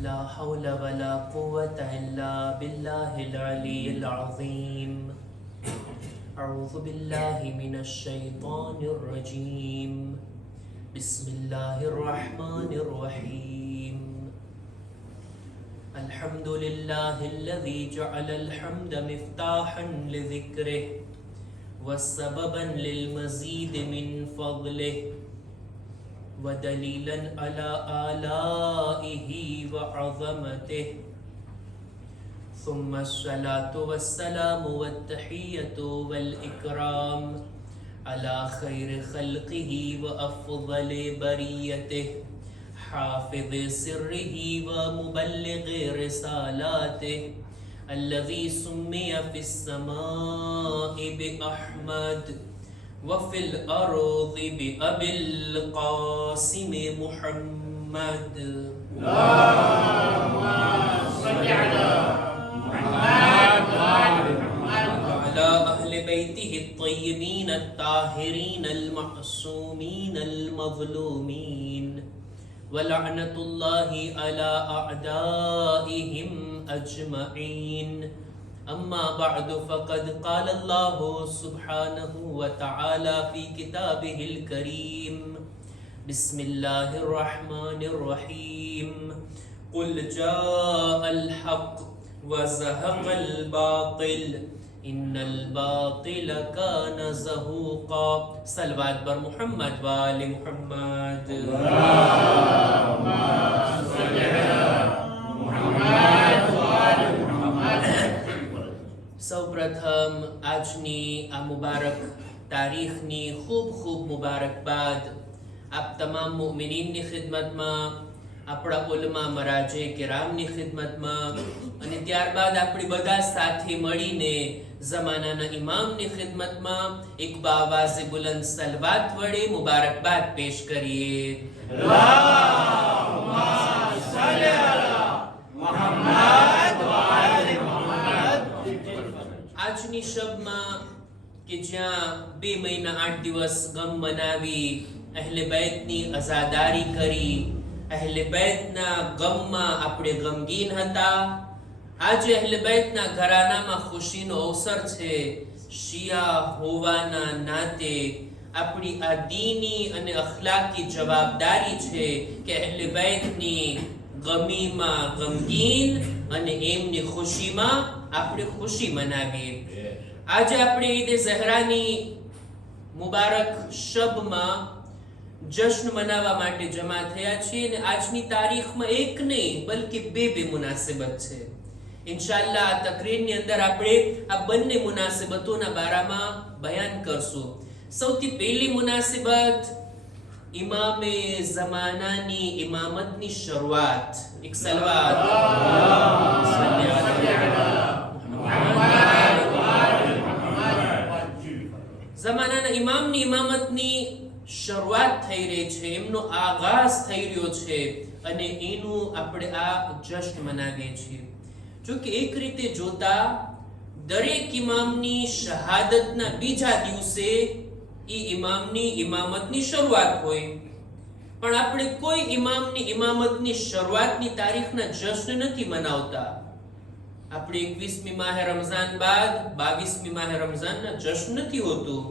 لا حول ولا قوة إلا بالله العلي العظيم. أعوذ بالله من الشيطان الرجيم. بسم الله الرحمن الرحيم. الحمد لله الذي جعل الحمد مفتاحا لذكره وسببا للمزيد من فضله ودليلا على آلائه وعظمته. ثم الصلاة والسلام والتحية والإكرام على خير خلقه وأفضل بريته حافظ سره ومبلغ رسالاته الذي سمي في السماء بأحمد وفي الأرض بأبي القاسم محمد. اللهم صل على محمد وعلى أهل بيته الطيبين الطاهرين المعصومين المظلومين ولعنة الله على أعدائهم أجمعين. أما بعد فقد قال الله سبحانه وتعالى في كتابه الكريم. بسم الله الرحمن الرحيم. قل جاء الحق وزهق الباطل إن الباطل كان زهوقا. صلوات بر محمد وآل محمد. اللهم صل على محمد وآل محمد. સૌપ્રથમ આજની આ મુબારક તારીખની ખૂબ ખૂબ મુબારકબાદ આપ તમામ મુમિનીનની ખિદમતમાં, આપણા ઉલમા મરાજે કિરામની ખિદમતમાં અને ત્યારબાદ આપણે બધા સાથે મળીને ઝમાનાના ઇમામની ખિદમતમાં એક બાવાઝે બુલંદ સલવાત વડે મુબારકબાદ પેશ કરીએ. اللهم صل على محمد وآل محمد. આજની શબમાં કે જ્યાં 2 મહિના 8 દિવસ ગમ મનાવી અહેલે બૈતની અઝાદારી કરી, અહેલે બૈતના ગમમાં આપણે ગમગીન હતા. આજે અહેલે બૈતના ઘરાનામાં ખુશીનો અવસર છે. શિયા હોવાના નાતે આપણી આ દીની અને અખલાકી જવાબદારી છે કે અહેલે બૈતની ગમીમાં ગમગીન અને એમની ખુશીમાં આપણે ખુશી મનાવીએ. આજે આપણે ઈદ ઝહરાની મુબારક શબમાં જશ્ન મનાવવા માટે જમા થયા છીએ અને આજની તારીખમાં એક નહીં બલકે બે મુનાસિબત છે. ઇન્શાઅલ્લાહ આ તકરીરની અંદર આપણે આ બંને મુનાસિબતોના બારામાં બયાન કરશું. સૌથી પહેલી મુનાસિબત ઇમામે ઝમાનાની ઇમામતની શરૂઆત. એક સલવાત ઝમાનાના ઇમામની ઇમામતની શરૂઆત થઈ રહી છે, એમનો આગાઝ થઈ રહ્યો છે અને એનું આપણે આ જશ્ન મનાવીએ છીએ. જો કે એક રીતે જોતા દરેક ઇમામની શહાદતના બીજા દિવસે એ ઇમામની ઇમામતની શરૂઆત હોય, પણ આપણે કોઈ ઇમામની ઇમામતની શરૂઆતની તારીખના જશ્ન નથી મનાવતા. આપણે 21મી માહે રમઝાન બાદ 22મી માહે રમઝાનના જશ્ન નથી હોતું.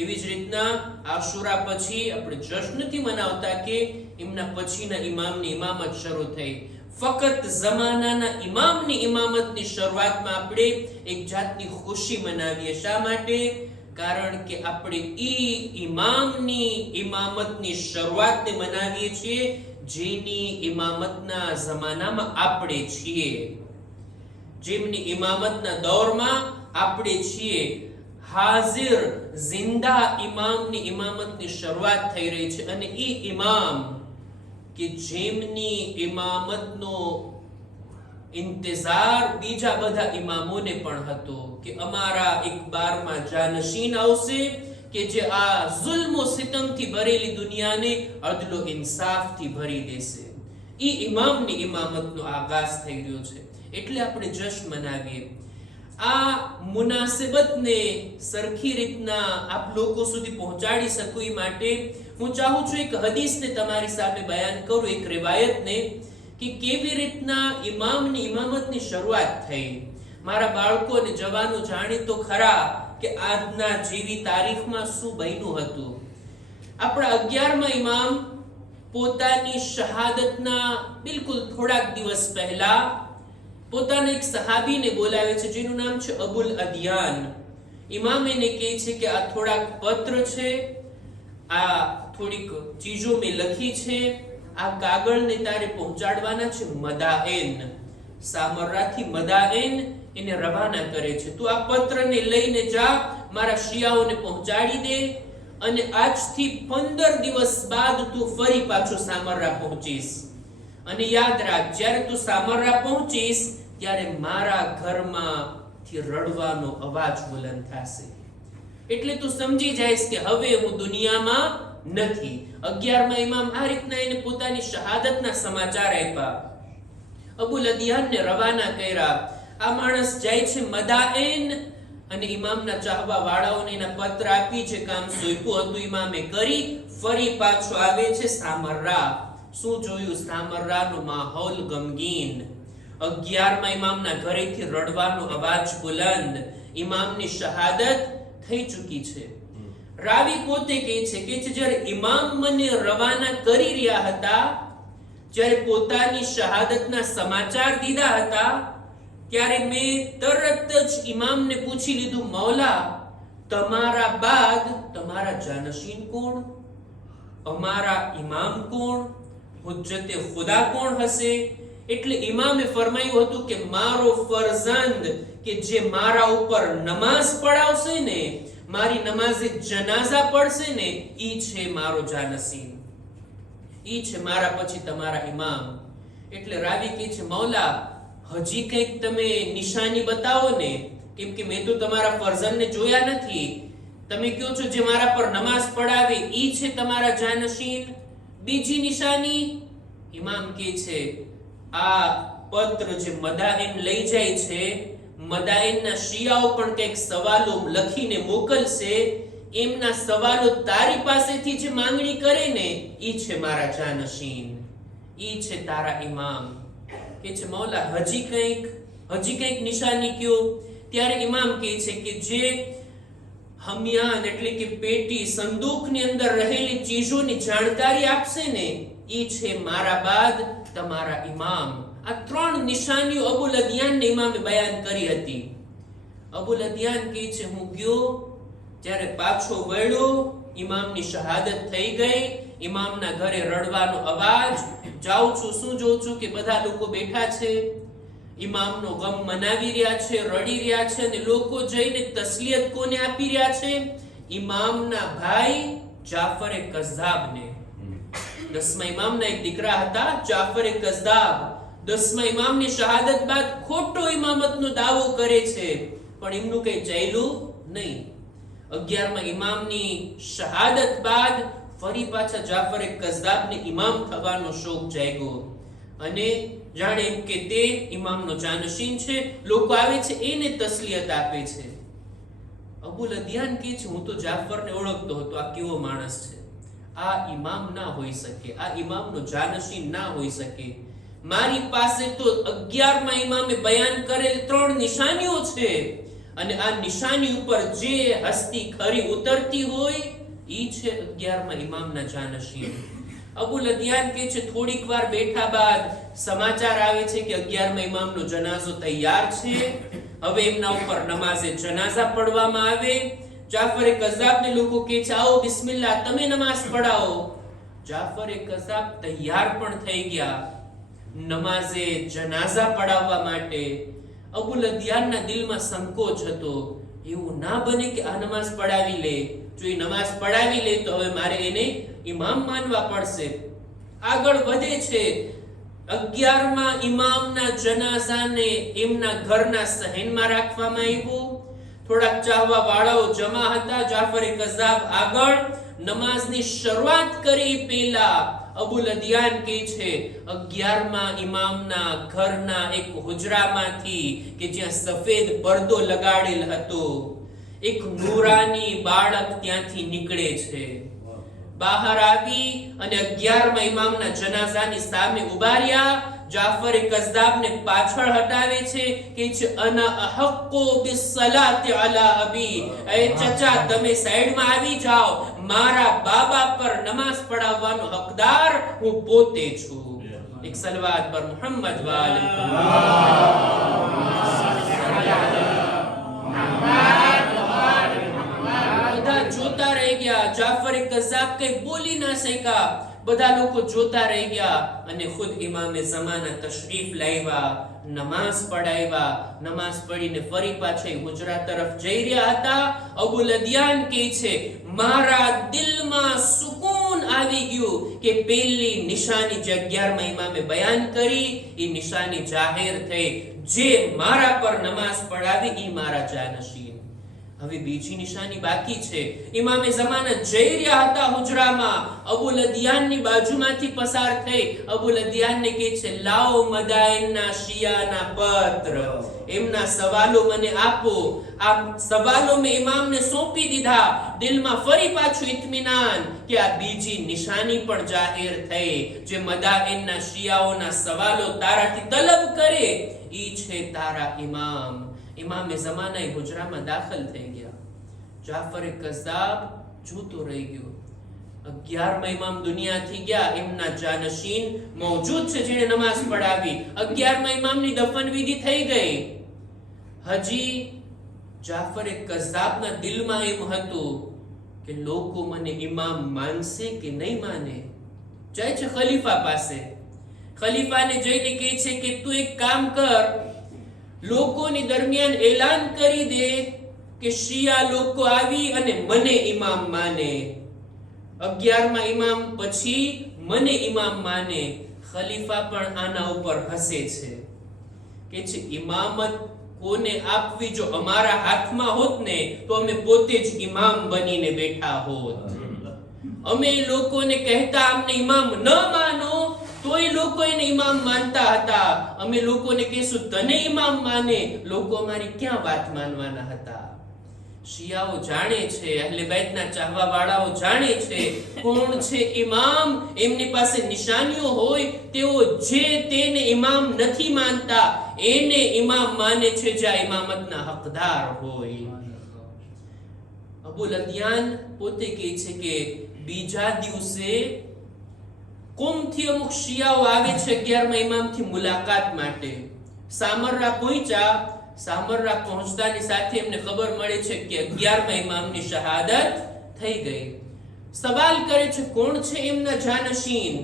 એવી જ રીતના આશુરા પછી આપણે જશ્ન નથી મનાવતા કે એમના પછીના ઇમામની ઇમામત શરૂ થઈ. ફક્ત ઝમાનાના ઇમામની ઇમામતની શરૂઆતમાં આપણે એક જાતની ખુશી મનાવીએ. શા માટે? કારણ કે આપણે ઈ ઇમામની ઇમામતની શરૂઆતને મનાવીએ છીએ જેની ઇમામતના જમાનામાં આપણે છીએ, જેમની ઇમામતના દૌરમાં આપણે છીએ. હાજર જિંદા ઇમામની ઇમામતની શરૂઆત થઈ રહી છે અને ઈ ઇમામ કે જેમની ઇમામતનો ઇંતજાર બીજા બધા ઇમામોને પણ હતો કે અમારા એક બારમાં જાનશીન આવશે કે જે આ જુલ્મ સિતમથી ભરેલી દુનિયાને અદલ ઇન્સાફથી ભરી દેશે. ઈ ઇમામની ઇમામતનો આગાઝ થઈ રહ્યો છે એટલે આપણે જશ્ન મનાવીએ. આ મુનાસિબતને સરખી રીતના આપ લોકો સુધી પહોંચાડી શકું એ માટે હું ચાહું છું એક હદીસને તમારી સામે બયાન કરું, એક રિવાયતને કે કેવી રીતના ઇમામની ઇમામતની શરૂઆત થઈ. મારા બાળકો અને જવાનો જાણે તો ખરા કે આજના જેવી તારીખમાં શું બન્યું હતું. આપણા 11મા ઇમામ પોતાની શહાદતના બિલકુલ થોડાક દિવસ પહેલા પોતાના એક સહાબીને બોલાવે છે જેનું નામ છે અબુલ અદિયાન. ઇમામ એને કહે છે કે આ થોડાક પત્ર છે, આ થોડીક ચીજો મેં લખી છે, આ કાગળને તારે પહોંચાડવાના છે મદાઈન. સામરાથી મદાઈન એને રવાના કરે છે. તું આ પત્રને લઈને જા, મારા શિયાઓને પહોંચાડી દે અને આજથી 15 દિવસ બાદ તું ફરી પાછો સામરા પહોંચીશ. અને યાદ રાખ, જ્યારે તું સામરા પહોંચીશ ત્યારે મારા ઘરમાંથી રડવાનો અવાજ બુલંદ થશે. એટલે તું સમજી જઈશ કે હવે હું દુનિયામાં નથી. 11મા ઇમામ આ રીતના એને પોતાની શહાદતના સમાચાર આપ્યા. અબુલ અદિયાનને રવાના કર્યા. આ માણસ જાય છે મદાઈન અને ઇમામના ચાહવા વાળાઓને એના પત્ર આપી જે કામ સોંપ્યું હતું ઇમામે કરી ફરી પાછો આવે છે સામરા. શું જોયું? સામરાનો માહોલ ગમગીન. 11મા ઇમામના ઘરેથી રડવાનો અવાજ બુલંદ. ઇમામની શહાદત થઈ ચૂકી છે. રાવી પોતે કહે છે કે જ્યારે ઇમામ મને રવાના કરી રહ્યા હતા, જ્યારે પોતાની શહાદતના સમાચાર દીધા હતા, ત્યારે મેં તરત જ ઇમામને પૂછી લીધું, મૌલા, તમારા બાદ તમારા જાનશીન કોણ? અમારા ઇમામ કોણ? હુજ્જતે ખુદા કોણ હશે? એટલે ઇમામે ફરમાયું હતું કે મારો ફરઝંદ કે જે મારા ઉપર નમાઝ પઢાવશે ને, મારી નમાઝે જનાઝા પડશે ને, ઈ છે મારો જાનશીન, ઈ છે મારા પછી તમારા ઇમામ. એટલે રાવી કહે છે, મૌલા, હજી કંઈક તમે નિશાની બતાવો ને, કેમ કે મેં તો તમારા ફરઝંદને જોયા નથી. તમે કહો છો જે મારા પર નમાઝ પઢાવે ઈ છે તમારા જાનશીન. બીજી નિશાની? ઇમામ કહે છે, આ પત્ર જે મદાઈન લઈ જાય છે, મદાઈનના શિયાઓ પણ કંઈક સવાલો લખીને મોકલશે, એમના સવાલો તારી પાસેથી જે માંગણી કરે ને, ઈ છે મારા જાનશીન, ઈ છે તારા ઇમામ. કે છે મૌલા, હજી કંઈક નિશાની કયો? ત્યારે ઇમામ કહે છે કે જે હમિયાન એટલે કે પેટી, સંદૂકની અંદર રહેલી ચીજોની જાણકારી આપશે ને, ઈ છે મારા બાદ તમારા ઇમામ. આ 3 નિશાનીઓ અબુલ અદિયાનને ઇમામે બયાન કરી હતી. અબુલ અદિયાન કહે છે, હું ગયો, જ્યારે પાછો વળ્યો, ઇમામની શહાદત થઈ ગઈ. ઇમામના ઘરે રડવાનો અવાજ. જાઉં છું, શું જોઉં છું કે બધા લોકો બેઠા છે, ઇમામનો ગમ મનાવી રહ્યા છે, રડી રહ્યા છે, અને લોકો જઈને તસ્લિયત કોને આપી રહ્યા છે? ઇમામના ભાઈ જાફર કઝ્ઝાબને. 10મા ઇમામના એક દીકરા હતા જાફર કઝ્ઝાબ. 10મા ઇમામની શહાદત બાદ ખોટો ઇમામતનો દાવો કરે છે, પણ એમનું કઈ ચાલ્યું નહીં. 11મા ઇમામની શહાદત બાદ ફરી પાછા જાફર કઝ્ઝાબને ઇમામ થવાનો શોખ જાગ્યો અને જાણે એમ કે તે ઇમામનો જાનશીન છે. લોકો આવે છે, એને તસ્લિયત આપે છે. અબુલ અદિયાન કહે છે, હું તો જાફરને ઓળખતો હતો, આ કેવો માણસ છે, આ ઇમામ ના હોઈ શકે, આ ઇમામનો જાનશીન ના હોઈ શકે. મારી પાસે તો 11મા ઇમામે બયાન કરેલ 3 નિશાનીઓ છે, અને આ નિશાની ઉપર જે હસ્તી ખરી ઉતરતી હોય ઈ છે 11મા ઇમામના જાનશીન. અબુલ અદિયાન કહે છે, થોડીક વાર બેઠા બાદ સમાચાર આવે છે કે 11મા ઇમામનો જનાઝો તૈયાર છે, હવે એમના ઉપર નમાઝે જનાઝા પઢવામાં આવે. જાફર કઝ્ઝાબને લોકો કહે છે, આવો બિસ્મિલ્લાહ, તમે નમાઝ પઢાવો. જાફર કઝ્ઝાબ તૈયાર પણ થઈ ગયા નમાઝે જનાઝા પઢાવવા માટે. અબુલ અદિયાનના દિલમાં સંકોચ હતો, એવું ના બને કે આ નમાઝ પઢાવી લે. જો એ નમાઝ પઢાવી લે તો હવે મારે એને ઇમામ માનવા પડશે. આગળ વધે છે. 11મા ઇમામના જનાઝાને એમના ઘરના સહેનમાં રાખવામાં આવ્યો. થોડાક ચાહવા વાળાઓ જમા હતા. જાફર કઝ્ઝાબ આગળ નમાઝની શરૂઆત કરી પહેલા અબુલ અદિયાન કહે છે, 11મા ઇમામના ઘરના એક હુજરામાંથી કે જ્યાં સફેદ પડદો લગાડેલ હતો, એક નૂરાની બાળક ત્યાંથી નીકળે છે. બહાર આવી અને 11મા ઇમામના જનાઝાની સામે ઉભા રહ્યા. જાફર કઝ્ઝાબને પાછળ હટાવે છે કે છે અના અહક્કુ બિસ્સલાતિ અલા અબી, એ ચચા તમે સાઈડમાં આવી જાઓ, મારા બાબા પર નમાઝ પઢાવવાનો હકદાર હું પોતે છું. એક સલવાત પર મુહમ્મદ વાલે બધા જોતા રહી ગયા. જાફર કઝ્ઝાબ કઈ બોલી ના શક્યા. બધા લોકો જોતા રહી ગયા અને ખુદ ઇમામે ઝમાના તશરીફ લાવ્યા, નમાઝ પઢાવ્યા. નમાઝ પઢીને ફરી પાછા હુજરા તરફ જઈ રહ્યા હતા. અબુ લદિયાન કહે છે મારા દિલમાં સુકૂન આવી ગયું કે પહેલી નિશાની જે 11માં ઇમામે બયાન કરી એ નિશાની જાહેર થઈ. જે મારા પર નમાઝ પઢાવી એ મારા જાનશીન. હવે બીજી નિશાની બાકી છે. ઇમામે ઝમાના જઈ રહ્યા હતા હુજરામાં, અબુ લદિયાનની બાજુમાંથી પસાર થઈ. અબુ લદિયાનને કહે છે લાવો મદાઈનના શિયાના પત્ર, એમના સવાલો મને આપો. આ સવાલો મેં ઇમામને સોંપી દીધા. દિલમાં ફરી પાછું ઇત્મીનાન કે આ બીજી નિશાની પણ જાહેર થઈ. જે મદાઈનના શિયાઓના સવાલો તારાથી તલબ કરે ઈ છે તારા ઇમામ. ઇમામે ઝમાના હુજરામાં દાખલ થઈ ગયા. જાફર કઝ્ઝાબ જોતો રહી ગયો. 11માં ઇમામ દુનિયાથી ગયા. એમના જાનશીન મોજૂદ છે જેણે નમાઝ પઢાવી. 11માં ઇમામની દફન વિધિ થઈ ગઈ. હજી જાફર કઝ્ઝાબના દિલમાં એમ હતું કે લોકો મને ઇમામ માનશે કે નહીં માને. જાય છે ખલીફા પાસે. ખલીફાને જઈને કહે છે કે તું એક કામ કર, લોકોની દરમિયાન એલાન કરી દે કે શિયા લોકો આવી અને મને ઇમામ માને. 11માં ઇમામ પછી મને ઇમામ માને. ખલીફા પણ આના ઉપર હસે છે કે છે ઇમામત કોને આપવી જો અમારા હાથમાં હોત ને તો અમે પોતે જ ઇમામ બનીને બેઠા હોત. અમે લોકોને કહેતા અમને ઇમામ ન માનો તોય લોકો એને ઇમામ માનતા હતા. અમે લોકોને કહેશું તને ઇમામ માને, લોકો અમારી ક્યાં વાત માનવાના હતા. શિયાઓ જાણે છે, અહલે બેતના ચાહવા વાળાઓ જાણે છે કોણ છે ઇમામ. એમની પાસે નિશાનીઓ હોય તેઓ જે તેને ઇમામ નથી માનતા એને ઇમામ માને છે જે ઇમામતના હકદાર હોય. અબુ લદિયાન પોતે કહે છે કે બીજા દિવસે કોમથી અમુક શિયાઓ આવે છે 11માં ઇમામથી મુલાકાત માટે. સામરા પહોંચ્યા. સામરા પહોંચતાની સાથે એમને ખબર મળે છે કે 11માં ઇમામની શહાદત થઈ ગઈ. સવાલ કરે છે કોણ છે એમના જાનશીન,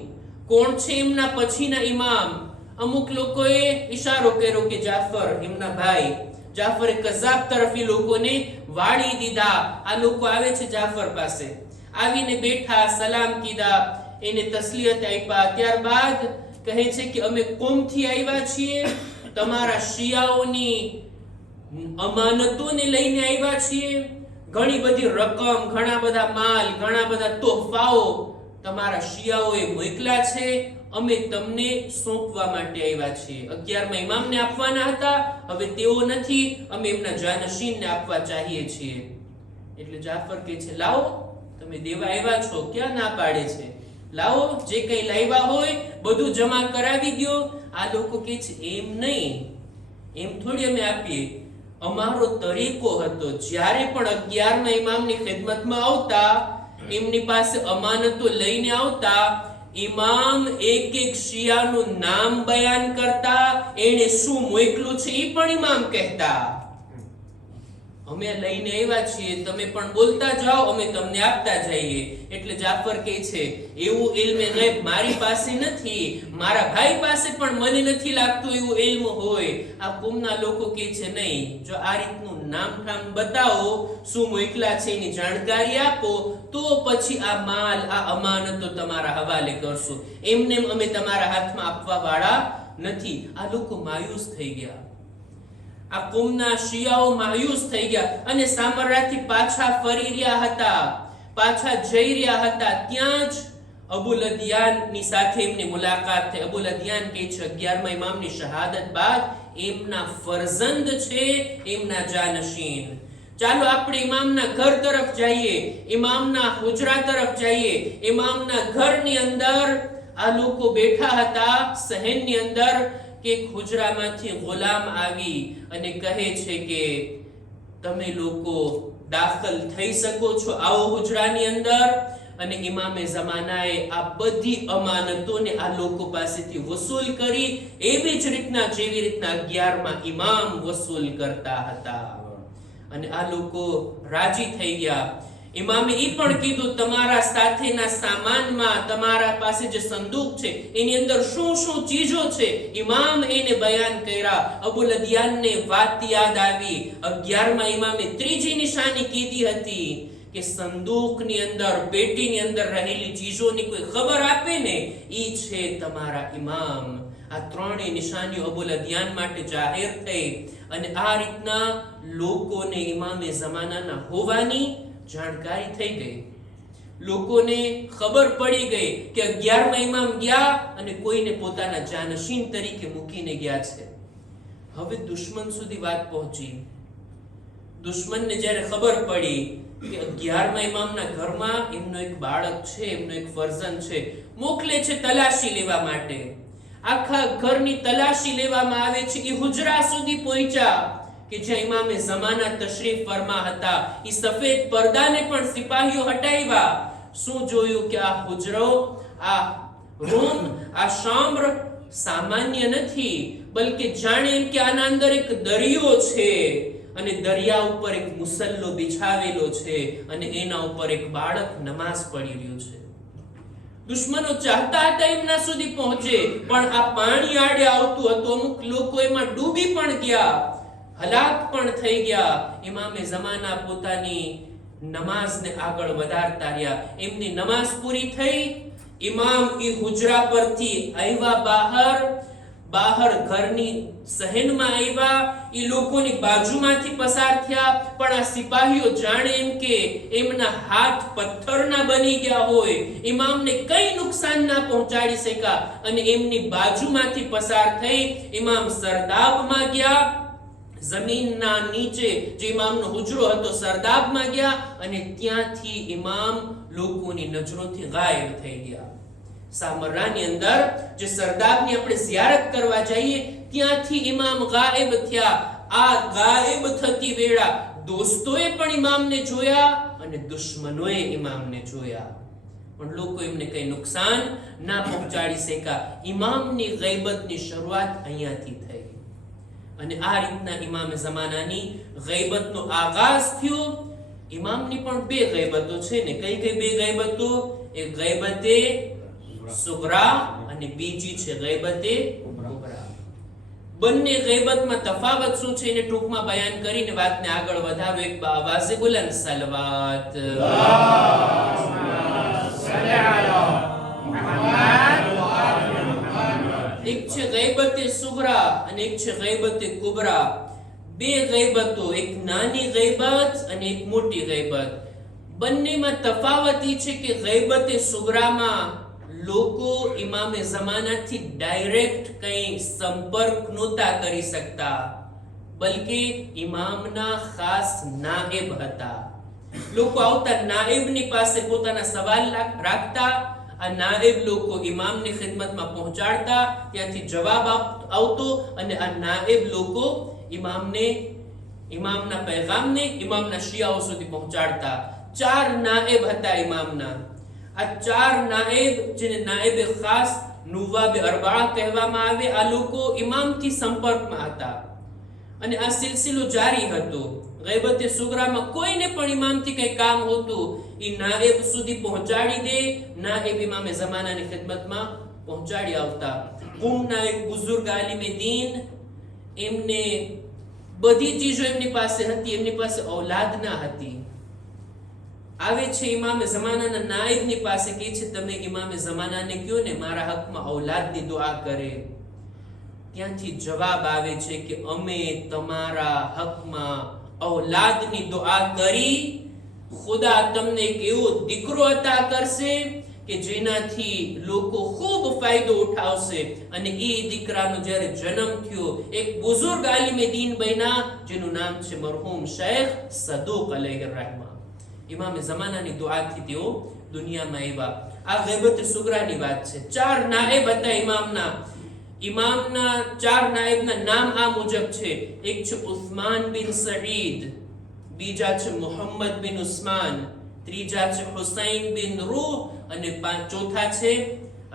કોણ છે એમના પછીના ઇમામ. અમુક લોકોએ ઈશારો કર્યો કે જાફર, એમના ભાઈ જાફર કઝ્ઝાબ તરફ એ લોકોને વાળી દીધા. આ લોકો આવે છે જાફર પાસે, આવીને બેઠા, સલામ કીધા, એને તસલીયત આપ્યા. ત્યારબાદ કહે છે કે અમે કોમથી આવ્યા છીએ, તમારા શિયાઓની અમાનતોને લઈને આવ્યા છીએ. ઘણી બધી રકમ, ઘણા બધા માલ, ઘણા બધા તોહફાઓ તમારા શિયાઓએ મોકલા છે, અમે તમને સોંપવા માટે આવ્યા છીએ. 11માં ઇમામને આપવાના હતા, હવે તેઓ નથી, અમે એમના જાનશીનને આપવા ચાહીએ છીએ. એટલે જાફર કહે છે લાવો, તમે દેવા આવ્યા છો, ક્યાં ના પાડે છે, લાવો જે કઈ લાવ્યા હોય બધું જમા કરાવી દો. આ લોકો કહે છે એમ નહીં, એમ થોડી અમે આપીએ. અમારો તરીકો હતો જ્યારે પણ 11માં ઇમામની ખિદમતમાં આવતા, એમની પાસે અમાનતો લઈને આવતા, ઇમામ એક એક શિયાનું નામ બયાન કરતા, એને શું મોકલું છે એ પણ ઇમામ કહેતા. અમે લઈને આવ્યા છીએ, તમે પણ બોલતા જાઓ, અમે તમને આપતા જઈએ. એટલે જાફર કહે છે એવું ઇલ્મ ગૈબ મારી પાસે નથી, મારા ભાઈ પાસે પણ મને નથી લાગતું એવું ઇલ્મ હોય. આ કુમના લોકો કહે છે નહીં, જો આ રીતનું નામ ઠામ બતાવો, શું મોકલા છે એની જાણકારી આપો, તો પછી આ માલ, આ અમાનતો તમારા હવાલે કરશું. એમને અમે તમારા હાથમાં આપવા વાળા નથી. આ લોકો માયુસ થઈ ગયા. આ કોમના શિયાઓ માયુસ થઈ ગયા અને સામરાથી પાછા ફરી રહ્યા હતા, પાછા જઈ રહ્યા હતા. ત્યાં જ અબુ લદિયાનની સાથે એમની મુલાકાત થઈ. અબુ લદિયાન કહે છે 11માં ઇમામની શહાદત બાદ એમના ફરઝંદ છે, એમના જાનશીન. ચાલો આપણે ઇમામના ઘર તરફ જઈએ, ઇમામના હુજરા તરફ જઈએ. ઇમામના ઘરની અંદર આ લોકો બેઠા હતા શહેરની અંદર કે હુજરામાંથી ગુલામ આવી અને કહે છે કે તમે લોકો દાખલ થઈ શકો છો, આવો હુજરાની અંદર. અને ઇમામે ઝમાનાએ આ બધી અમાનતોને આ લોકો પાસેથી વસૂલ કરી, એવી જ રીતના જેવી રીતના 11માં ઇમામ વસૂલ કરતા હતા. અને આ લોકો રાજી થઈ ગયા. ઇમામે એ પણ કીધું, તમારા સાથેના સામાનમાં તમારા પાસે જે સંદૂક છે એની અંદર શું શું ચીજો છે. ઇમામ એને બયાન કર્યા. અબુ લદિયાનને વાત યાદ આવી. 11માં ઇમામે ત્રીજી નિશાની કીધી હતી કે સંદૂકની અંદર, પેટીની અંદર રહેલી ચીજોની કોઈ ખબર આપે ને, ઈ છે તમારા ઇમામ. આ ત્રણેય નિશાનીઓ અબુ લદિયાન માટે જાહેર થઈ. અને આ રીતના લોકોને ઇમામે ઝમાનાના હોવાની જાણકારી થઈ ગઈ. લોકોને ખબર પડી ગઈ કે 11માં ઇમામ ગયા અને કોઈને પોતાના જાનશીન તરીકે મૂકીને ગયા છે. હવે દુશ્મન સુધી વાત પહોંચી. દુશ્મનને જ્યારે ખબર પડી કે 11માં ઇમામના ઘરમાં એમનો એક બાળક છે, એમનો એક ફરઝન છે, મોકલે છે તલાશી લેવા માટે. આખા ઘરની તલાશી લેવામાં આવે છે. એ હુજરા સુધી પહોંચ્યા કે જ્યાં ઇમામે ઝમાના તશરીફ ફરમા હતા. એ સફેદ પડદાને પણ સિપાહીઓ હટાવ્યા. શું જોયું કે આ હુજરો, આ રૂમ, આ શામ્ર સામાન્ય નથી, બલકે જાણે એમ કે આના અંદર એક દરિયો છે અને દરિયા ઉપર એક મુસલ્લો બિછાવેલો છે અને એના ઉપર એક બાળક નમાઝ પઢી રહ્યું છે. દુશ્મનો ચાહતા હતા એમના સુધી પહોંચે, પણ આ પાણી આડે આવતું હતું. અમુક લોકો એમાં ડૂબી પણ ગયા, હલાક પણ થઈ ગયા. ઇમામે ઝમાના પોતાની નમાઝને આગળ વધારતા રહ્યા. એમની નમાઝ પૂરી થઈ. ઇમામ ઈ હુજરા પરથી આવ્યા બહાર ઘરની સહેનમાં આવ્યા. એ લોકોની બાજુમાંથી પસાર થયા, પણ આ સિપાહીઓ જાણે એમ કે એમના હાથ પથ્થરના બની ગયા હોય, ઇમામને કઈ નુકસાન ના પહોંચાડી શક્યા અને એમની બાજુમાંથી પસાર થઈ ઇમામ સરદાબમાં ગયા. જમીનના નીચે જે ઇમામનો હુજરો હતો સરદાબમાં ગયા અને ત્યાંથી ઇમામ લોકોની નજરોથી ગાયબ થઈ ગયા. સામરાની અંદર જે સરદાબની આપણે ઝિયારત કરવા જઈએ ત્યાંથી ઇમામ ગાયબ થયા. આ ગાયબ થતી વેળા દોસ્તોએ પણ ઇમામને જોયા અને દુશ્મનોએ ઇમામને જોયા, પણ લોકો એમને કઈ નુકસાન ના પહોંચાડી શક્યા. ઇમામની ગૈબતની શરૂઆત અહીંયાથી થઈ અને આ રીતના ઇમામ ઝમાનાની ગૈબતનો આગાઝ થયો. ઇમામની પણ બે ગૈબતો છે ને. કઈ કઈ બે ગૈબતો? એક ગૈબતે સુગરા અને બીજી છે ગૈબતે કુબરા. બંને ગૈબતમાં તફાવત શું છે એને ટૂંકમાં બયાન કરીને વાતને આગળ વધારો. એક આવાઝે બુલંદ સલવાત. એક છે ગૈબતે સુગરા અને એક છે ગૈબતે કુબરા. બે ગૈબતો, એક નાની ગૈબત અને એક મોટી ગૈબત. બંનેમાં તફાવત એ છે કે ગૈબતે સુગરામાં લોકો ઇમામે ઝમાનાથી ડાયરેક્ટ કઈ સંપર્ક નહોતા કરી શકતા, બલકે ઇમામના ખાસ નાએબ હતા. લોકો આવતા નાએબની પાસે પોતાના સવાલ રાખતા. આ નાએબ લોકો ઇમામની ખિદમતમાં પહોંચાડતા, ત્યાંથી જવાબ આવતો અને આ નાએબ લોકો ઇમામના પૈગામને ઇમામના શિયાઓ સુધી પહોંચાડતા. 4 નાએબ હતા ઇમામના. આ 4 નાએબ, જેને નાએબે ખાસ નુવાબે અરબા કહેવામાં આવે, આ લોકો ઇમામથી સંપર્કમાં હતા અને આ સિલસિલો જારી હતો. ગૈબતે સુગરામાં કોઈને પણ ઇમામથી કઈ કામ હોતું એ નાએબ સુધી પહોંચાડી દે. નાએબ ઇમામે ઝમાનાની ખિદમતમાં પહોંચાડી આવતા. કુમના એક બુઝુર્ગ આલિમે દીન, એમને બધી ચીજો એમની પાસે હતી, એમની પાસે ઔલાદ ના હતી. આવે છે ઇમામે ઝમાનાના નાયબની પાસે, કહે છે તમે ઇમામે ઝમાનાને કહો ને મારા હકમાં ઔલાદની દુઆ કરે. ત્યાંથી જવાબ આવે છે કે અમે તમારા હકમાં ઔલાદની દુઆ કરી, ખુદા તમને એક એવો દીકરો અતા કરશે કે જેનાથી લોકો ખૂબ ફાયદો ઉઠાવશે. અને એ દીકરાનો જ્યારે જન્મ થયો, એક બુઝુર્ગ આલિમે દીન બન્યા જેનું નામ છે મરહૂમ શેખ સદુક અલૈહિર રહેમા. ઇમામે ઝમાનાની દુઆથી તેઓ દુનિયામાં આવ્યા. આ ગૈબત સુગરાની વાત છે. 4 નાયબ હતા ઇમામના 4 નાયબના નામ આ મુજબ છે. એક છે ઉસ્માન બિન સઈદ, બીજા છે મુહમ્મદ બિન ઉસ્માન, ત્રીજા છે હુસૈન બિન રૂહ અને ચોથા છે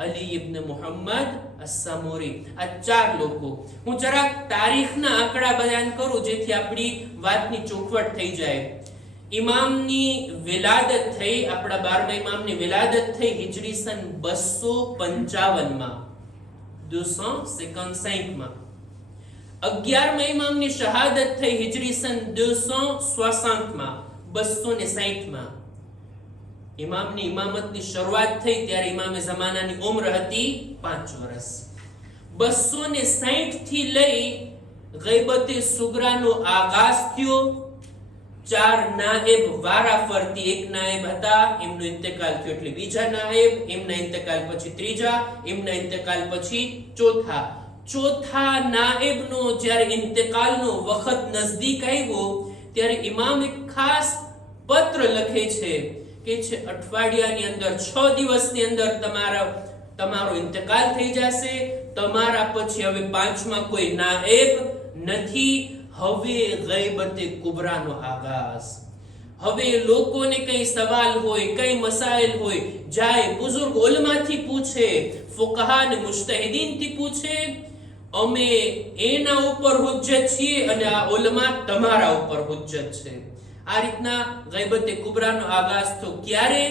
અલી ઇબ્ન મુહમ્મદ અસ-સમૂરી. આ 4 લોકો. હું જરાક તારીખના આંકડા બયાન કરું જેથી આપણી વાતની ચોખવટ થઈ જાય. ઇમામની વિલાદત થઈ, આપણા 12મા ઇમામની વિલાદત થઈ હિજરી સન 255 માં, 255 માં. 11મા ઇમામની શહાદત થઈ હિજરી સન 260 માં, 260 માં. ઇમામની ઇમામતની શરૂઆત થઈ ત્યારે ઇમામે ઝમાનાની ઉંમર હતી 5 વર્ષ. 260 થી લઈ ગૈબતે સુગરાનો આગાઝ થયો. 4 નાયબ વારા ફરતી, એક નાયબ હતા એમનો ઇંતકાલ થયો એટલે બીજા નાયબ, એમના ઇંતકાલ પછી ત્રીજા, એમના ઇંતકાલ પછી ચોથા નાયબનો જ્યારે ઇંતકાલનો વખત નજદીક આવ્યો ત્યારે ઇમામ એક ખાસ પત્ર લખે છે કે છે અઠવાડિયાની અંદર 6 દિવસની અંદર તમારો ઇંતકાલ થઈ જશે. તમારા પછી હવે 5મા કોઈ નાયબ નથી. હવે ગૈબતે કુબરાનો આગાઝ. હવે લોકોને કઈ સવાલ હોય, કઈ મસાઇલ હોય, જાય બુઝુર્ગ ઉલમાથી પૂછે, ફુકાહા અને મુજતહિદીનથી પૂછે. અમે એના ઉપર હુજ્જત છીએ અને આ ઉલમા તમારા ઉપર હુજ્જત છે. આ રીતના ગૈબતે કુબરાનો આગાઝ તો ક્યારે?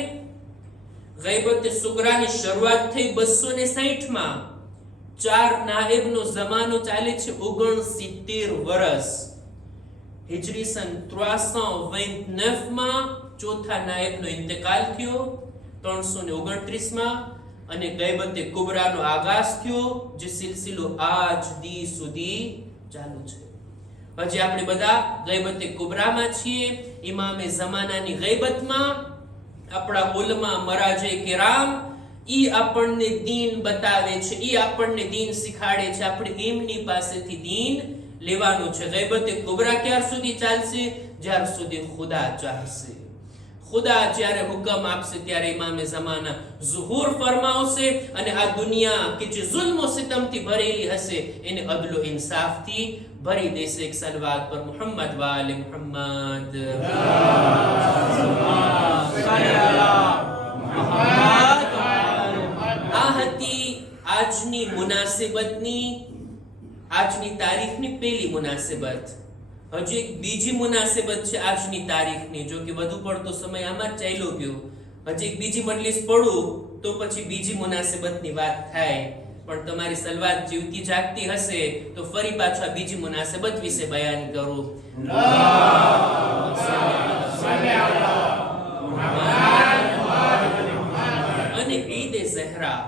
ગૈબતે સુગરાની શરૂઆત થઈ 260 માં. 4 નાયબનો જમાનો ચાલે છે 69 વર્ષ. હિજરી સન 329 માં ચોથા નાયબનો ઇંતકાલ થયો 329 માં અને ગૈબતે કુબરાનો આગાઝ થયો જે સિલસિલો આજ દી સુધી ચાલુ છે. હજી આપણે બધા ગૈબતે કુબરામાં છીએ, ઇમામે ઝમાનાની ગૈબતમાં. આપણા ઉલમા મરાજે કિરામ ઈ આપણને દીન બતાવે છે, ઈ આપણને દીન શીખાડે છે. આપણે એમની પાસેથી દીન લેવાનું છે. ગૈબતે કુબરા ક્યાર સુધી ચાલશે? જ્યાર સુધી ખુદા ચાહશે. ખુદા જ્યારે હુકમ આપશે ત્યારે ઇમામે ઝમાના ઝુહુર ફરમાવશે અને આ દુનિયા કે જે જુલ્મ સિતમથી ભરેલી હશે એને અદલ વ ઇન્સાફથી ભરી દેશે. એક સલવાત પર મુહમ્મદ વ આલે મુહમ્મદ. આ હતી આજની મુનાસિબતની, આજની તારીખની પહેલી મુનાસિબત. હજી એક બીજી મુનાસિબત છે આજની તારીખની, જો કે વધુ પડતો સમય આમાં ચાલ્યો ગયો. હજી એક બીજી મજલિસ પડું તો પછી બીજી મુનાસિબતની વાત થાય. પણ તમારી સલવાત જીવતી જાગતી હશે તો ફરી પાછા બીજી મુનાસિબત વિશે બયાન કરું. અને ઈદ ઝહરા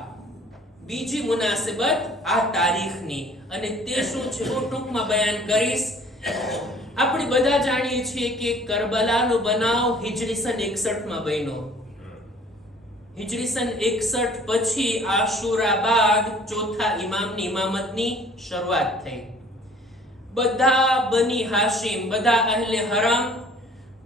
બીજી મુનાસિબત આ તારીખની, અને તે શું છે હું ટૂંકમાં બયાન કરીશ. આપણે બધા જાણીએ છીએ કે કરબલાનો બનાવ હિજરી સન 61 માં બન્યો. હિજરી સન 61 પછી આશુરા બાદ ચોથા ઇમામની ઇમામતની શરૂઆત થઈ. બધા બની હાશિમ, બધા અહલે હરમ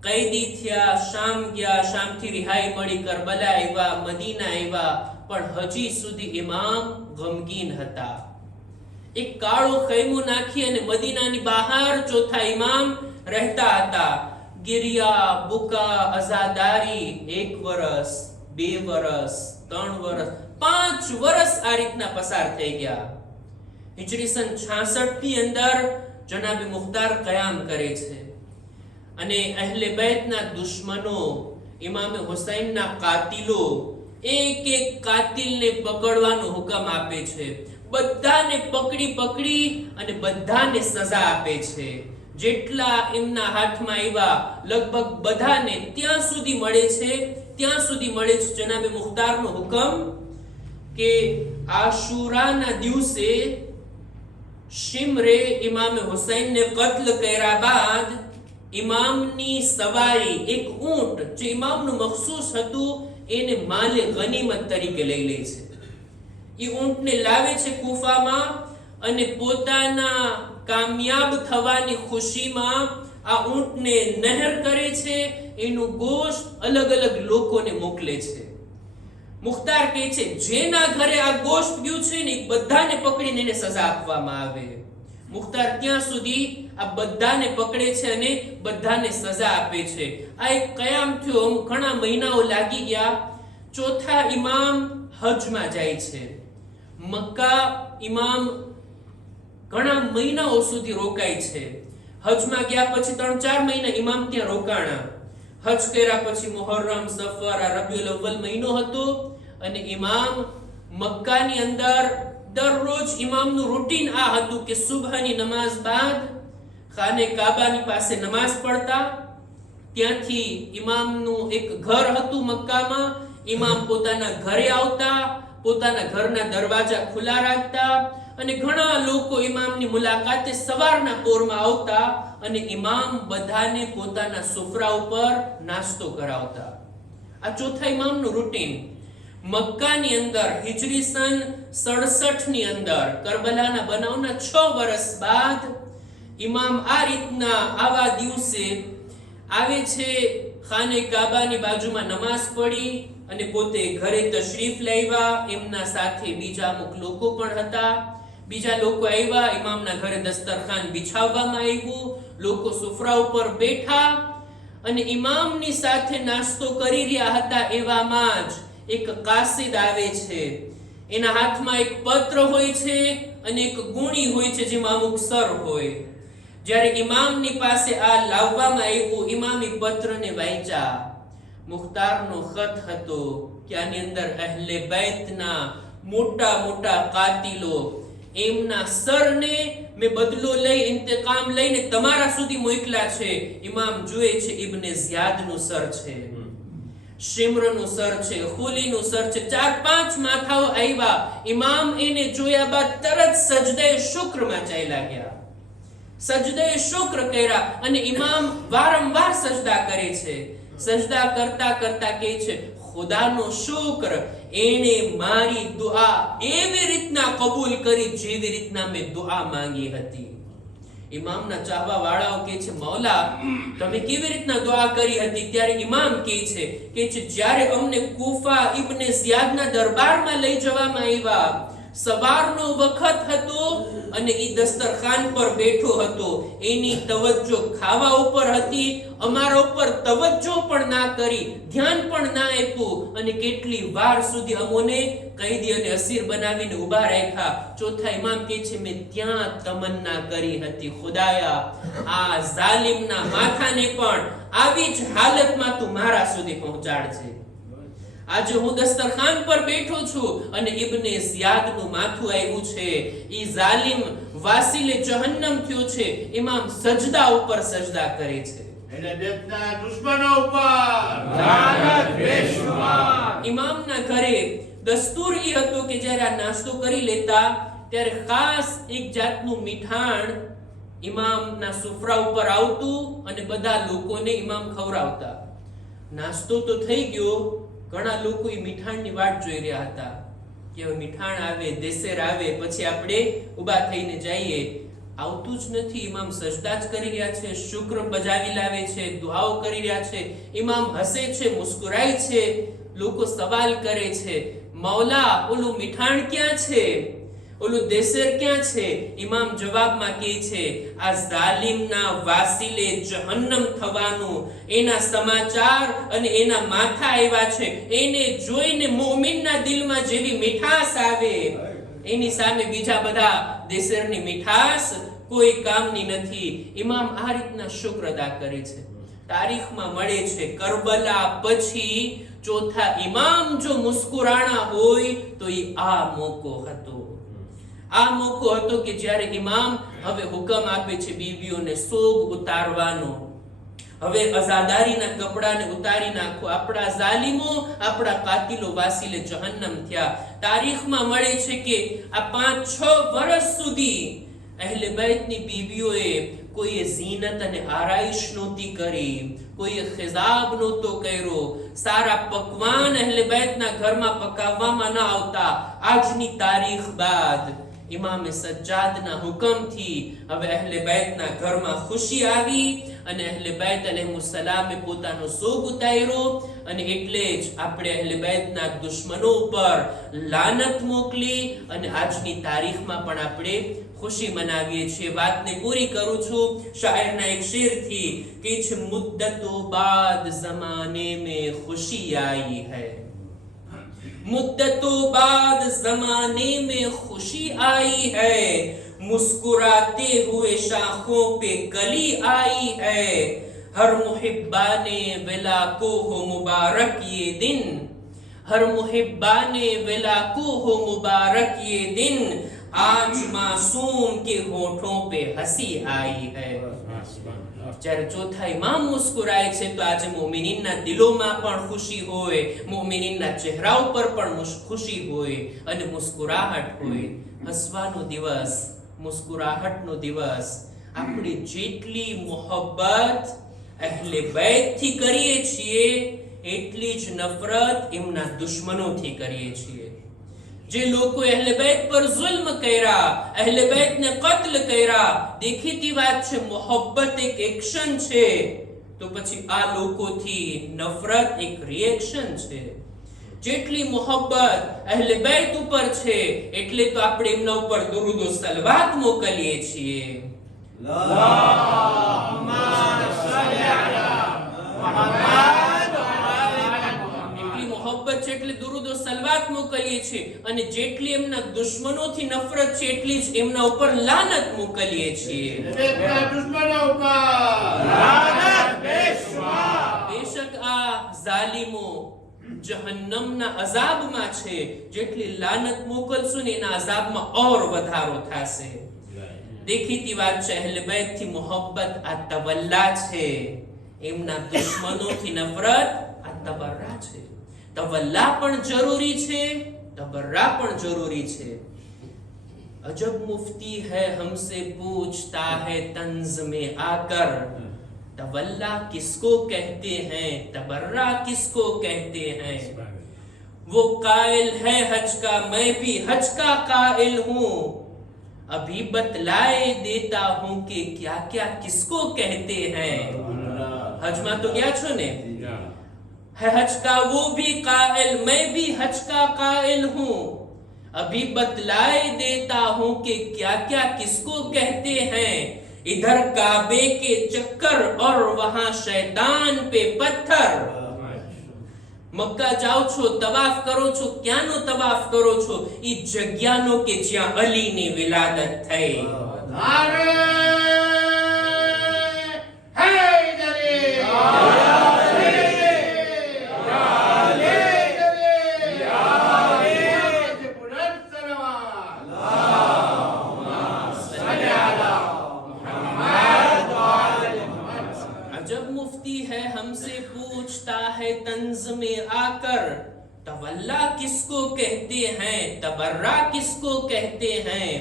કૈદી થયા, શામ ગયા, શામથી રિહાઈ મળી, કરબલા આવ્યા, મદીના આવ્યા, પણ હજી સુધી ઇમામ ગમગીન હતા. એક કાળો ખૈમો નાખી અને મદીનાની બહાર ચોથા ઇમામ રહેતા હતા. ગિરિયા, બુકા, અઝાદારી 1 વર્ષ, 2 વર્ષ, 3 વર્ષ, 5 વર્ષ આ રીતના પસાર થઈ ગયા. હિજરી સન 66 ની અંદર જનાબે મુખ્તાર કયામ કરે છે અને અહલે બેતના દુશ્મનો, ઇમામે હુસૈનના કાતિલો, એક કાતિલને પકડવાનો હુકમ આપે છે. બધાને પકડી અને બધાને સજા આપે છે. જેટલા એમના હાથમાં આવ્યા લગભગ બધાને ત્યાં સુધી મળે છે જનાબે મુખ્તારનો હુકમ કે આશુરાના દિવસે શિમરે ઇમામે હુસૈનને કત્લ કર્યા બાદ ઇમામની સવારી એક ઊંટ જે ઇમામનું મખસૂસ હતું એને માલે ગનીમત તરીકે લઈ લે છે. એ ઊંટને લાવે છે કુફામાં અને પોતાના કામયાબ થવાની ખુશીમાં આ ઊંટને નહેર કરે છે. એનું ગોશ્ત અલગ અલગ લોકોને મોકલે છે. મુખ્તાર કહે છે જેના ઘરે આ ગોશ્ત ગયું છે ને બધાને પકડીને એને સજા આપવામાં આવે. મુખ્તાર ત્યાં સુધી આ બધાને પકડે છે અને બધાને સજા આપે છે. આ એક કયામ થયો. ઘણા મહિનાઓ લાગી ગયા. ચોથા ઇમામ હજમાં જાય છે. મક્કા ઇમામ ઘણા મહિનાઓ સુધી રોકાય છે. હજમાં ગયા પછી 3-4 મહિના ઇમામ ત્યાં રોકાણા. હજ કર્યા પછી મુહર્રમ, સફર, રબીઉલ અવ્વલ મહિનો હતો અને ઇમામ મક્કાની અંદર દરરોજ ઇમામનું રૂટીન આ હતું કે સુબહની નમાઝ બાદ ખાને કાબાની પાસે નમાઝ પડતા. ત્યાંથી ઇમામનું એક ઘર હતું મક્કામાં. ઇમામ પોતાના ઘરે આવતા, પોતાના ઘરના દરવાજા ખુલ્લા રાખતા અને ઘણા લોકો ઇમામની મુલાકાતે સવારના પોરમાં આવતા અને ઇમામ બધાને પોતાના સુફરા ઉપર નાસ્તો કરાવતા. આ ચોથા ઇમામનું રૂટીન. મક્કાની અંદર હિજરી સન 67 ની અંદર કરબલાના બનાવના 6 વર્ષ બાદ ઇમામ આ રીતના આવા દિવસે આવે છે. ખાને કાબાની બાજુમાં નમાઝ પડી અને પોતે ઘરે તશરીફ લાવ્યા. એમના સાથે બીજા અમુક લોકો પણ હતા. બીજા લોકો આવ્યા. ઇમામના ઘરે દસ્તરખાન બિછાવવામાં આવ્યું. લોકો સુફરા ઉપર બેઠા અને ઇમામની સાથે નાસ્તો કરી રહ્યા હતા. એવામાં જ એક કાસિદ આવે છે. એના હાથમાં એક પત્ર હોય છે અને એક ગુણી હોય છે જેમાં અમુક સર હોય. જ્યારે ઇમામની પાસે આ લાવવામાં આવ્યું, ઇમામી પત્રને વાંચ્યા. મુખ્તારનો ખત હતો કે આની અંદર અહેલે બૈતના મોટા મોટા કાતિલો એમના સરને મેં બદલો લઈ ઇંતકામ લઈને તમારા સુધી મોકલ્યા છે. ઇમામ જુએ છે ઇબ્ને ઝિયાદનું સર છે, શિમ્રનું સર છે, ખુલીનું સર છે. 4-5 માથાઓ આવ્યા. ઇમામ એને જોયા બાદ તરત સજદે શુક્રમાં ચાલ્યા ગયા. સજદે શુક્ર કર્યા અને ઇમામ વારંવાર સજદા કરે છે. સજદા કરતા કરતા કહે છે ખુદાનો શુક્ર, એને મારી દુઆ એવી રીતના કબૂલ કરી જેવી રીતના મેં દુઆ માંગી હતી. ઇમામના ચાહવા વાળાઓ કહે છે મૌલા તમે કેવી રીતના દુઆ કરી હતી? ત્યારે ઇમામ કહે છે જ્યારે અમને કૂફા ઇબ્ને ઝિયાદના દરબારમાં લઈ જવામાં આવ્યા, સવારનો વખત હતો અને ઈ દસ્તરખાન પર બેઠો હતો. એની તવજ્જો ખાવા ઉપર હતી, અમારા ઉપર તવજ્જો પણ ના કરી, ધ્યાન પણ ના આપ્યું અને કેટલી વાર સુધી અમોને કૈદી અને અસીર બનાવીને ઊભા રાખ્યા. ચોથા ઇમામ કહે છે મેં ત્યાં તમન્ના કરી હતી ખુદાયા આ ઝાલિમના માથાને પણ આવી જ હાલતમાં તું મારા સુધી પહોંચાડજે. આજે હું દસ્તરખાન પર બેઠો છું અને ઇબ્ને ઝિયાદનું માથું આવ્યું છે. ઈ ઝાલિમ વાસીલે જહન્નમ થયો છે. ઇમામ સજદા ઉપર સજદા કરે છે. એને દેશના દુશ્મનો ઉપર લાનત બેશુમાર. ઇમામના ઘરે દસ્તુર એ હતો કે જ્યારે આ નાસ્તો કરી લેતા ત્યારે ખાસ એક જાતનું મીઠાણ ઇમામના સુફરા ઉપર આવતું અને બધા લોકોને ઇમામ ખવડાવતા. નાસ્તો તો થઈ ગયો, ઘણા લોકો એ મીઠાણની વાટ જોઈ રહ્યા હતા કે હવે મીઠાણ આવે, દેસેર આવે, પછી આપણે ઊભા થઈને જઈએ. આવતું જ નથી. ઇમામ સજદા જ કરી રહ્યા છે, શુક્ર બજાવી લાવે છે, દુઆઓ કરી રહ્યા છે. ઇમામ હસે છે, મુસ્કુરાય છે. લોકો સવાલ કરે છે મૌલા ઓલું મીઠાણ ક્યાં છે, ઓલું દેસેર ક્યાં છે? ઇમામ જવાબમાં કહે છે આ ઝાલિમના વાસીલે જહન્નમ થવાનું એના સમાચાર અને એના માથા આવ્યા છે. એને જોઈને મુમિનના દિલમાં જેવી મીઠાશ આવે એની સામે બીજા બધા દેસેરની મીઠાશ કોઈ કામની નથી. ઇમામ આ રીતના શુક્ર અદા કરે છે. તારીખમાં મળે છે કરબલા પછી ચોથા ઇમામ જો મુસ્કુરાણા હોય તો એ આ મોકો હતો. આ મોકો હતો કે જ્યારે ઇમામ હવે હુકમ આપે છે બીવીઓને સોગ ઉતારવાનો. હવે અઝાદારીના કપડાને ઉતારી નાખો. આપણા ઝાલિમો, આપણા કાતિલો વાસીલે જહન્નમ થયા. તારીખમાં મળે છે કે આ 5-6 વર્ષ સુધી અહેલે બૈતની બીવીઓએ કોઈએ ઝીનત અને આરાઈશ નહોતી કરી, કોઈએ ખિઝાબ નહોતો કર્યો. સારા પકવાન અહેલે બૈતના ઘરમાં પકાવવામાં ન આવતા. આજની તારીખ બાદ ઇમામે સજ્જાદના હુકમથી હવે અહેલે બૈતના ઘરમાં ખુશી આવી અને અહેલે બેત અલૈહિસ્સલામે પોતાનો શોક ઉતાર્યો અને એટલે જ આપણે અહેલે બેતના દુશ્મનો ઉપર લાનત મોકલી અને આજની તારીખમાં પણ આપણે ખુશી મનાવીએ છીએ. વાતને પૂરી કરું છું શાયરના એક શેરથી કે છે, મુદ્દતો બાદ ઝમાને મેં ખુશી આઈ હૈ, मुद्दतों बाद जमाने में खुशी आई है, मुस्कुराते हुए शाखों पे कली आई है, हर मुहिब्बाने विला को हो मुबारक ये दिन, हर मुहिब्बाने विला को हो मुबारक ये दिन, आज मासूम के होठों पे हंसी आई है. જ્યારે ચોથા ઇમામ મુસ્કુરાય છે તો આજે મોમિનીનના દિલોમાં પણ ખુશી હોય, મોમિનીનના ચહેરા ઉપર પણ ખુશી હોય અને મુસ્કુરાહટ હોય. હસવાનો દિવસ, મુસ્કુરાહટનો દિવસ. આપણે જેટલી મોહબ્બત અહેલે બેતથી કરીએ છીએ એટલી જ નફરત એમના દુશ્મનોથી કરીએ છીએ. જે લોકો અહેલે બેત પર જુલ્મ કર્યા, અહેલે બેતને કત્લ કર્યા, દેખીતી વાત છે મોહબ્બત એક એક્શન છે, તો પછી આ લોકોથી નફરત એક રિએક્શન છે. જેટલી મોહબ્બત અહેલે બેત ઉપર છે એટલે તો આપણે એમના ઉપર દુરૂદ ઓ સલવાત મોકલીએ છીએ. અલ્લાહુમ્મા સલ્લી અલા મુહમ્મદ. મોહબ્બત છે એટલે દુરૂદ ઓ સલવાત મોકલીએ છીએ અને જેટલી એમના દુશ્મનોથી નફરત છે એટલી જ એમના ઉપર લાનત મોકલીએ છીએ. દુશ્મનો ઉપર લાનત બેશુમાર. બેશક આ ઝાલિમો જહન્નમના અઝાબમાં છે, જેટલી લાનત મોકલશું ને એના અઝાબમાં ઓર વધારો થશે. દેખીતી વાત છે અહેલે બેતથી મોહબ્બત આ તવલ્લા છે, એમના દુશ્મનોથી નફરત આ તબર્રા છે. तवल्ला पण जरूरी छे, तबर्रा पण जरूरी छे. अजब मुफ्ती है हमसे पूछता है तंज में आकर, तवल्ला किसको कहते हैं, तबर्रा किसको कहते हैं. वो कायल है हज का, मैं भी हज का कायल हूँ, अभी बतलाए देता हूँ कि क्या क्या किसको कहते हैं. हज में तो गया छो ने, है हज का वो भी कायल, मैं भी हज का कायल हूँ, अभी बतलाए देता हूँ कि क्या क्या किसको कहते हैं. इधर काबे के चक्कर और वहां शैतान पे पत्थर. मक्का जाओ छो, तवाफ करो छो, क्यानो तवाफ करो छो, ई जग्यानो के ज्यां अली ने विलादत थई. तंज में आकर, तवल्ला किसको कहते हैं, तबर्रा किसको कहते हैं.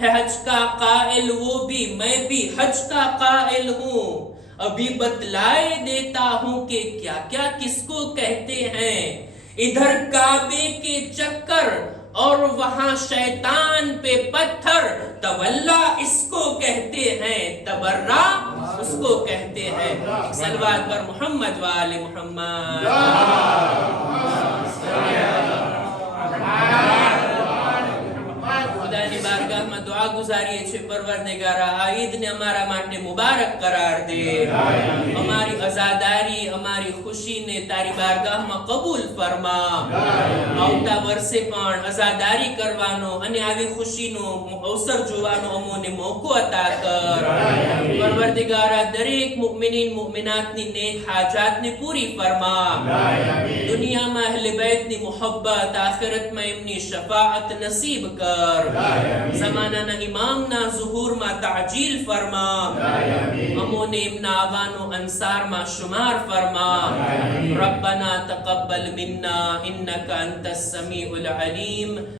है हज का कायल वो भी, मैं भी हज का कायल हूँ, अभी बतलाए देता हूँ कि क्या क्या किसको कहते हैं. इधर काबे के चक्कर और वहां शैतान पे पत्थर, तवल्ला इसको कहते हैं, तबर्रा उसको कहते हैं. सलवात पर मोहम्मद वाले मोहम्मद. खुदानी बारगाह में दुआ गुजारिए छे, परवरदिगारा आ ईद ने हमारा માટે મુબારક કરાર દે. हमारी आजादारी, हमारी खुशी ने तारी बारगाह में कबूल फरमा. આવતા વર્ષે પણ આઝાદારી કરવાનો અને આવી ખુશીનો અવસર જોવાનો અમોને મોકો અતા કર. પરવરદિગારા દરેક મુમિનીન મુમિનાતની નેક હાજાતને પૂરી ફરમા. દુનિયામાં અહેલે બેતની મોહબ્બત, આખિરતમાં એમની શફાઅત નસીબ કર. ज़माना इमामना ज़ुहूर मा ताजील फरमा. अमोने इमना आवानो अंसार मा शुमार फरमा. रब्बना तक़ब्बल मिन्ना इन्नका अंतस समीउल अलीम.